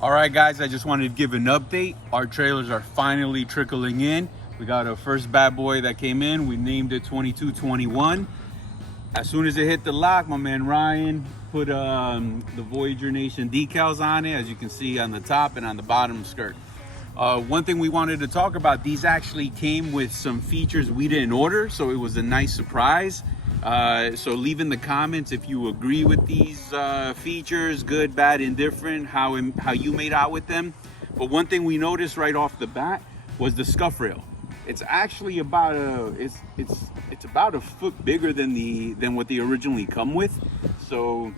All right, guys, I just wanted to give an update. Our trailers are finally trickling in. We got our first bad boy that came in. We named it 2221. As soon as it hit the lock, my man Ryan put the Voyager Nation decals on it, as you can see on the top and on the bottom skirt. One thing we wanted to talk about, these actually came with some features we didn't order, so it was a nice surprise. So leave in the comments if you agree with these features, good, bad, indifferent, how you made out with them. But one thing we noticed right off the bat was the scuff rail. It's actually about it's about a foot bigger than what they originally come with. So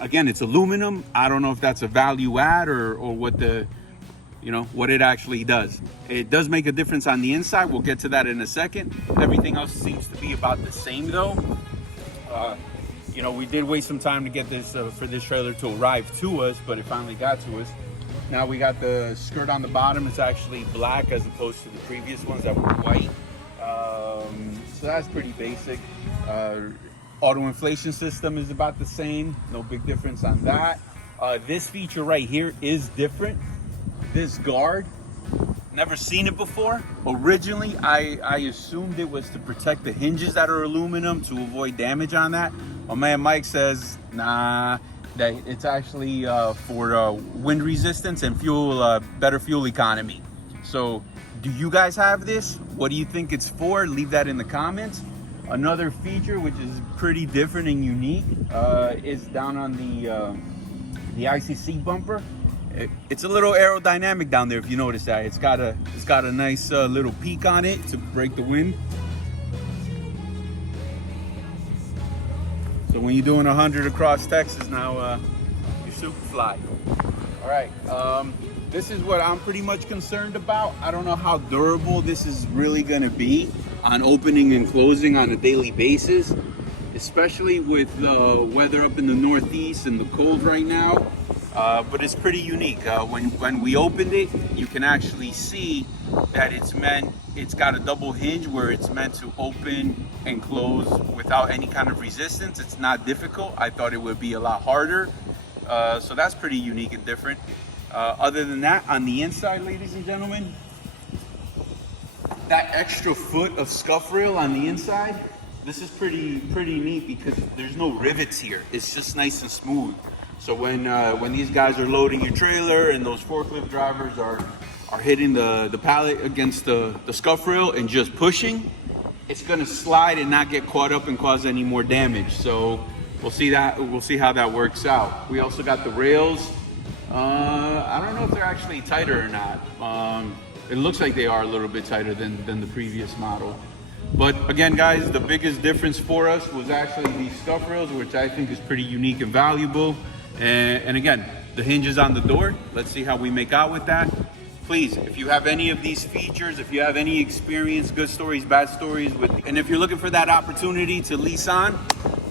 again, it's aluminum. I don't know if that's a value add or what what it actually does. It does make a difference on the inside. We'll get to that in a second. Everything else seems to be about the same though. We did wait some time to get this for this trailer to arrive to us, but it finally got to us. Now we got the skirt on the bottom. It's actually black as opposed to the previous ones that were white. So that's pretty basic. Auto inflation system is about the same. No big difference on that. This feature right here is different. This guard, never seen it before. Originally, I assumed it was to protect the hinges that are aluminum to avoid damage on that. My man Mike says, nah, that it's actually for wind resistance and fuel, better fuel economy. So do you guys have this? What do you think it's for? Leave that in the comments. Another feature which is pretty different and unique is down on the ICC bumper. It's a little aerodynamic down there if you notice that. It's got a nice little peak on it to break the wind. So when you're doing 100 across Texas now, you're super fly. All right, this is what I'm pretty much concerned about. I don't know how durable this is really gonna be on opening and closing on a daily basis, especially with the weather up in the Northeast and the cold right now. But it's pretty unique. When we opened it, you can actually see that it's got a double hinge where it's meant to open and close without any kind of resistance. It's not difficult. I thought it would be a lot harder. So that's pretty unique and different. Other than that, on the inside, ladies and gentlemen, that extra foot of scuff rail on the inside, this is pretty neat because there's no rivets here. It's just nice and smooth. So when these guys are loading your trailer and those forklift drivers are hitting the pallet against the scuff rail and just pushing, it's gonna slide and not get caught up and cause any more damage. So we'll see how that works out. We also got the rails. I don't know if they're actually tighter or not. It looks like they are a little bit tighter than the previous model. But again, guys, the biggest difference for us was actually these scuff rails, which I think is pretty unique and valuable. And again, the hinges on the door. Let's see how we make out with that. Please, if you have any of these features, if you have any experience, good stories, bad stories and if you're looking for that opportunity to lease on,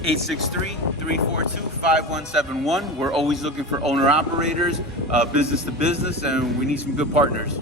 863-342-5171. We're always looking for owner operators, business to business, and we need some good partners.